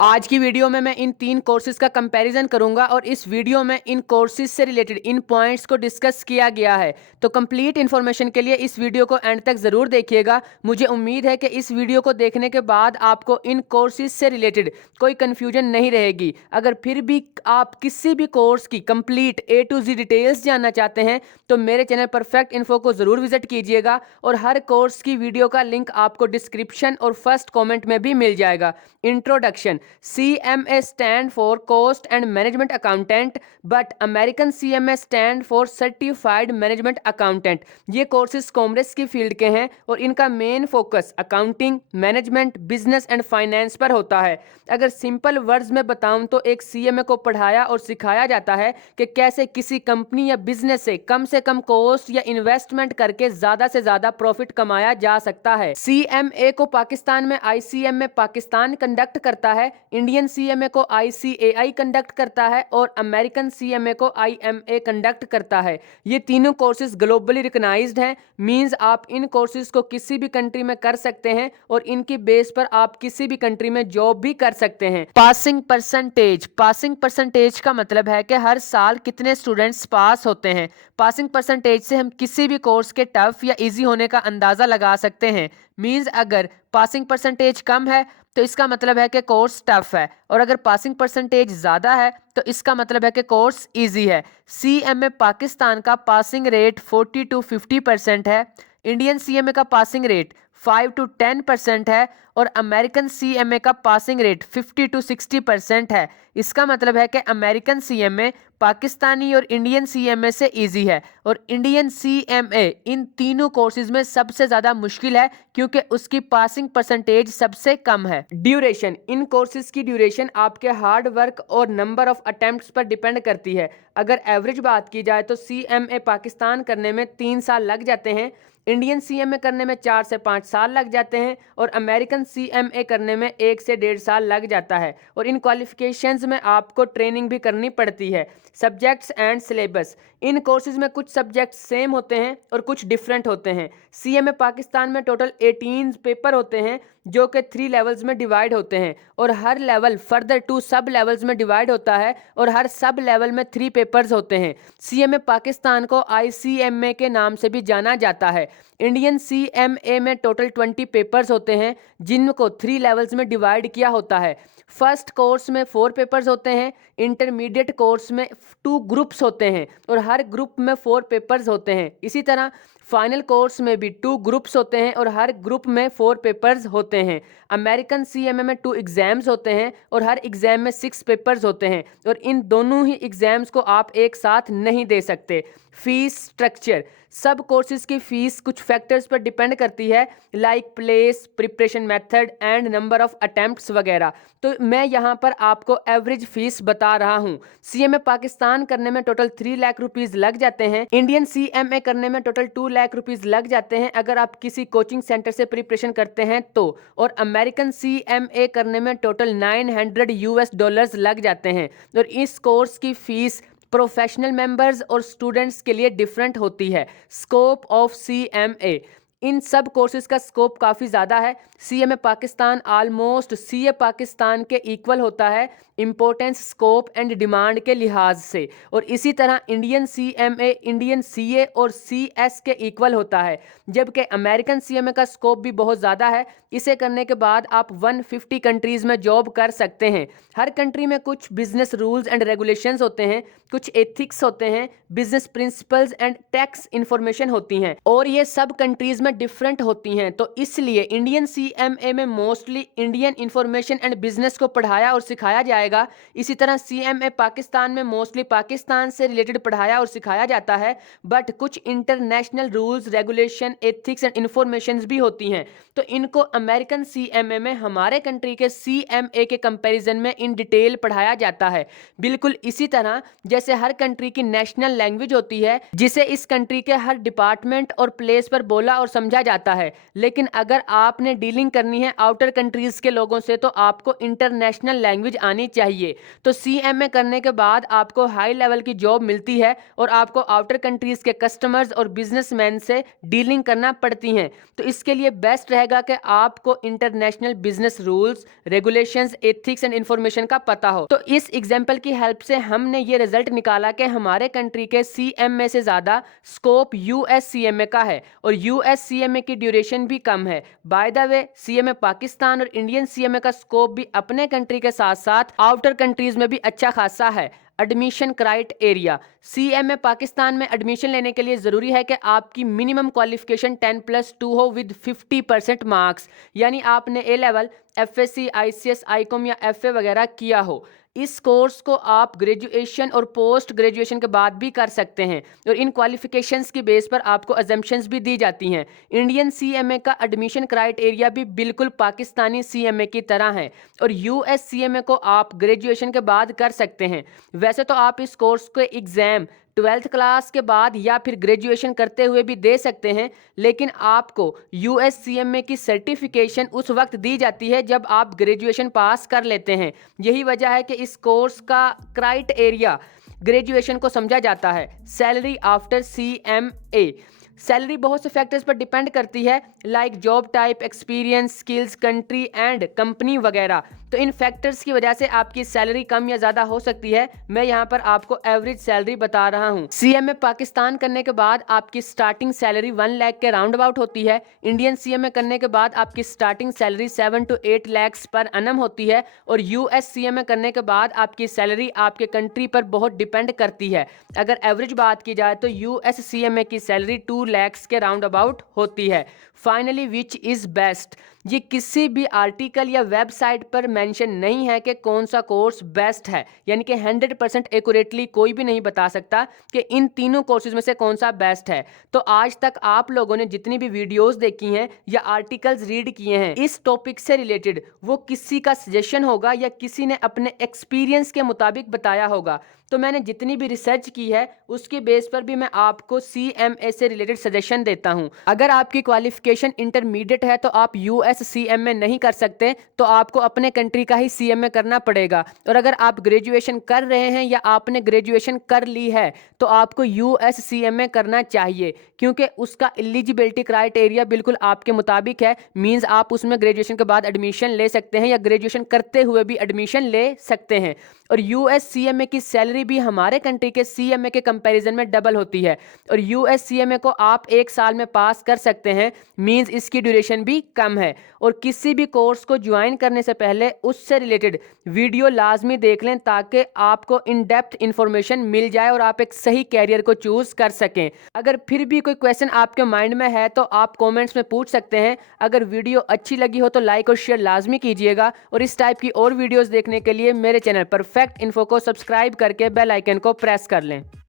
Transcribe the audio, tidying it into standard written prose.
आज की वीडियो में मैं इन 3 कोर्सेज़ का कंपैरिज़न करूंगा और इस वीडियो में इन कोर्सेज़ से रिलेटेड इन पॉइंट्स को डिस्कस किया गया है। तो कंप्लीट इन्फॉर्मेशन के लिए इस वीडियो को एंड तक ज़रूर देखिएगा। मुझे उम्मीद है कि इस वीडियो को देखने के बाद आपको इन कोर्सेज़ से रिलेटेड कोई कन्फ्यूजन नहीं रहेगी। अगर फिर भी आप किसी भी कोर्स की complete A to Z details जानना चाहते हैं तो मेरे चैनल परफेक्ट इन्फो को ज़रूर विजिट कीजिएगा और हर कोर्स की वीडियो का लिंक आपको डिस्क्रिप्शन और फर्स्ट कॉमेंट में भी मिल जाएगा। Introduction. CMA stand for Cost and Management Accountant, but American CMA stand for Certified Management Accountant। ये कोर्सेज कॉमर्स की फील्ड के हैं और इनका main focus accounting, management, business and finance पर होता है। अगर सिंपल वर्ड्स में बताऊं तो एक CMA को पढ़ाया और सिखाया जाता है कि कैसे किसी कंपनी या बिजनेस से कम कॉस्ट या इन्वेस्टमेंट करके ज़्यादा से ज़्यादा प्रॉफिट कमाया जा सकता है। CMA को पाकिस्तान में ICMA पाकिस्तान कंडक्ट करता है, इंडियन CMA को ICAI कंडक्ट करता है और अमेरिकन CMA को IMA कंडक्ट करता है। ये तीनों कोर्सेज ग्लोबली रिकग्नाइज्ड हैं, मींस आप इन कोर्सेज को किसी भी कंट्री में कर सकते हैं और इनकी बेस पर आप किसी भी कंट्री में जॉब भी कर सकते हैं। पासिंग परसेंटेज का मतलब है कि हर साल कितने स्टूडेंट्स पास होते हैं। पासिंग परसेंटेज से हम किसी भी कोर्स के टफ या इजी होने का अंदाज़ा लगा सकते हैं। मींस अगर पासिंग परसेंटेज कम है तो इसका मतलब है कि कोर्स टफ है और अगर पासिंग परसेंटेज ज़्यादा है तो इसका मतलब है कि कोर्स इजी है। CMA पाकिस्तान का पासिंग रेट 40 to 50% है, इंडियन CMA का पासिंग रेट 5 to 10% है और अमेरिकन CMA का पासिंग रेट 50 to 60% है। इसका मतलब है कि अमेरिकन CMA पाकिस्तानी और इंडियन CMA से इजी है और इंडियन CMA इन तीनों कोर्सेज में सबसे ज़्यादा मुश्किल है क्योंकि उसकी पासिंग परसेंटेज सबसे कम है। ड्यूरेशन। इन कोर्सेज की ड्यूरेशन आपके हार्ड वर्क और नंबर ऑफ अटेम्प्ट्स पर डिपेंड करती है। अगर एवरेज बात की जाए तो CMA पाकिस्तान करने में 3 साल लग जाते हैं, इंडियन CMA करने में 4 से 5 साल लग जाते हैं और अमेरिकन CMA करने में 1 से 1.5 साल लग जाता है और इन क्वालिफिकेशंस में आपको ट्रेनिंग भी करनी पड़ती है। Subjects and syllabus. In courses में कुछ सब्जेक्ट्स सेम होते हैं और कुछ डिफरेंट होते हैं। CMA पाकिस्तान में टोटल 18 पेपर होते हैं जो कि 3 लेवल्स में डिवाइड होते हैं और हर लेवल फर्दर 2 सब लेवल्स में डिवाइड होता है और हर सब लेवल में 3 पेपर्स होते हैं। CMA पाकिस्तान को ICMA के नाम से भी जाना जाता है। इंडियन CMA में टोटल 20 पेपर्स होते हैं जिनको 3 लेवल्स में डिवाइड किया होता है। फर्स्ट कोर्स में 4 पेपर्स होते हैं, इंटरमीडिएट कोर्स में 2 ग्रुप्स होते हैं और हर ग्रुप में 4 पेपर्स होते हैं। इसी तरह फाइनल कोर्स में भी 2 ग्रुप्स होते हैं और हर ग्रुप में 4 पेपर्स होते हैं। अमेरिकन CMA में 2 एग्जाम्स होते हैं और हर एग्जाम में 6 पेपर्स होते हैं और इन दोनों ही एग्जाम्स को आप एक साथ नहीं दे सकते। Fees structure. सब कोर्सेज की फीस कुछ फैक्टर्स पर डिपेंड करती है, like place, preparation method and number of attempts वगैरह। तो मैं यहाँ पर आपको एवरेज फीस बता रहा हूँ। CMA पाकिस्तान करने में टोटल 3 लाख रुपीज़ लग जाते हैं, इंडियन CMA करने में टोटल 2 लाख रुपीज़ लग जाते हैं अगर आप किसी कोचिंग सेंटर से प्रिपरेशन करते हैं तो, और अमेरिकन CMA करने में टोटल $900 लग जाते हैं और इस कोर्स की फीस प्रोफेशनल मेंबर्स और स्टूडेंट्स के लिए डिफरेंट होती है। Scope of CMA। इन सब कोर्सेज का स्कोप काफ़ी ज़्यादा है। CMA Pakistan almost CA Pakistan के इक्वल होता है इम्पोर्टेंस, स्कोप एंड डिमांड के लिहाज से और इसी तरह इंडियन CMA इंडियन CA और CS के इक्वल होता है, जबकि अमेरिकन CMA का स्कोप भी बहुत ज़्यादा है। इसे करने के बाद आप 150 कंट्रीज़ में जॉब कर सकते हैं। हर कंट्री में कुछ बिजनेस रूल्स एंड रेगुलेशंस होते हैं, कुछ एथिक्स होते हैं, business principles and tax information होती हैं और ये सब कंट्रीज़ में डिफरेंट होती हैं। तो इसलिए इंडियन CMA में mostly Indian information and business को पढ़ाया और सिखाया जाएगा। इसी तरह CMA पाकिस्तान में मोस्टली पाकिस्तान से रिलेटेड पढ़ाया और सिखाया जाता है, बट कुछ international rules, regulation, ethics and information भी होती हैं। तो इनको अमेरिकन CMA में हमारे कंट्री के CMA के कंपैरिजन में इन डिटेल पढ़ाया जाता है। बिल्कुल इसी तरह जैसे हर कंट्री की नेशनल लैंग्वेज होती है जिसे इस कंट्री के हर डिपार्टमेंट और प्लेस पर बोला और समझा जाता है। लेकिन अगर आपने डीलिंग करनी है आउटर कंट्रीज़ के लोगों से तो आपको इंटरनेशनल लैंग्वेज आनी चाहिए। तो CMA करने के बाद आपको हाई लेवल की जॉब मिलती है और आपको आउटर कंट्रीज़ के कस्टमर्स और बिजनेसमैन से डीलिंग करना पड़ती हैं। तो इसके लिए बेस्ट रहेगा कि आपको international business rules, regulations, ethics and information का पता हो। तो इस एग्जांपल की हेल्प से हमने ये रिजल्ट निकाला कि हमारे कंट्री के CMA से ज़्यादा स्कोप US CMA का है और US CMA की ड्यूरेशन भी कम है। By the way, CMA Pakistan और इंडियन CMA का स्कोप भी अपने कंट्री के साथ साथ आउटर कंट्रीज में भी अच्छा खासा है। एडमिशन क्राइटेरिया, CMA पाकिस्तान में एडमिशन लेने के लिए ज़रूरी है कि आपकी मिनिमम क्वालिफिकेशन 10+2 हो विद 50% मार्क्स, यानी आपने A level, FSC, ICS, ICOM या FA वगैरह किया हो। इस कोर्स को आप ग्रेजुएशन और पोस्ट ग्रेजुएशन के बाद भी कर सकते हैं और इन क्वालिफिकेशंस की बेस पर आपको अजम्पशंस भी दी जाती हैं। इंडियन CMA का एडमिशन क्राइटेरिया भी बिल्कुल पाकिस्तानी CMA की तरह है और US CMA को आप ग्रेजुएशन के बाद कर सकते हैं। वैसे तो आप इस कोर्स के एग्ज़ाम 12th क्लास के बाद या फिर ग्रेजुएशन करते हुए भी दे सकते हैं, लेकिन आपको US CMA की सर्टिफिकेशन उस वक्त दी जाती है जब आप ग्रेजुएशन पास कर लेते हैं। यही वजह है कि इस कोर्स का क्राइटेरिया ग्रेजुएशन को समझा जाता है। सैलरी आफ्टर CMA, सैलरी बहुत से फैक्टर्स पर डिपेंड करती है, like job type, experience, skills, country and company वगैरह। तो इन फैक्टर्स की वजह से आपकी सैलरी कम या ज़्यादा हो सकती है। मैं यहाँ पर आपको एवरेज सैलरी बता रहा हूँ। CMA पाकिस्तान करने के बाद आपकी स्टार्टिंग सैलरी 1 लाख के राउंड अबाउट होती है। इंडियन CMA करने के बाद आपकी स्टार्टिंग सैलरी 7 to 8 lakhs पर annum होती है और US CMA करने के बाद आपकी सैलरी आपके कंट्री पर बहुत डिपेंड करती है। अगर एवरेज बात की जाए तो US CMA की सैलरी 2 lakhs के राउंड अबाउट होती है। फाइनली, विच इज़ बेस्ट, ये किसी भी आर्टिकल या वेबसाइट पर मेंशन नहीं है कि कौन सा कोर्स बेस्ट है, यानी कि 100% एक्यूरेटली कोई भी नहीं बता सकता कि इन तीनों कोर्सेज में से कौन सा बेस्ट है। तो आज तक आप लोगों ने जितनी भी वीडियोस देखी हैं या आर्टिकल्स रीड किए हैं इस टॉपिक से रिलेटेड, वो किसी का सजेशन होगा या किसी ने अपने एक्सपीरियंस के मुताबिक बताया होगा। तो मैंने जितनी भी रिसर्च की है उसके बेस पर भी मैं आपको CMA से रिलेटेड सजेशन देता हूं। अगर आपकी क्वालिफिकेशन इंटरमीडिएट है तो आप US CMA नहीं कर सकते, तो आपको अपने कंट्री का ही CMA करना पड़ेगा। और अगर आप ग्रेजुएशन कर रहे हैं या आपने ग्रेजुएशन कर ली है तो आपको US CMA करना चाहिए, क्योंकि उसका एलिजिबिलिटी क्राइटेरिया बिल्कुल आपके मुताबिक है। मींस आप उसमें ग्रेजुएशन के बाद एडमिशन ले सकते हैं या ग्रेजुएशन करते हुए भी एडमिशन ले सकते हैं। और US CMA की सैलरी भी हमारे कंट्री के CMA के कंपैरिजन में डबल होती है और US CMA को आप 1 साल में पास कर सकते हैं। मींस इसकी ड्यूरेशन भी कम है। और किसी भी कोर्स को ज्वाइन करने से पहले उससे रिलेटेड वीडियो लाजमी देख लें ताकि आपको इन डेप्थ इंफॉर्मेशन मिल जाए और आप एक सही कैरियर को चूज कर सकें। अगर फिर भी कोई क्वेश्चन आपके माइंड में है तो आप कमेंट्स में पूछ सकते हैं। अगर वीडियो अच्छी लगी हो तो लाइक और शेयर लाजमी कीजिएगा और इस टाइप की और वीडियोस देखने के लिए मेरे चैनल परफेक्ट इन्फो को सब्सक्राइब करके बेल आइकन को प्रेस कर लें।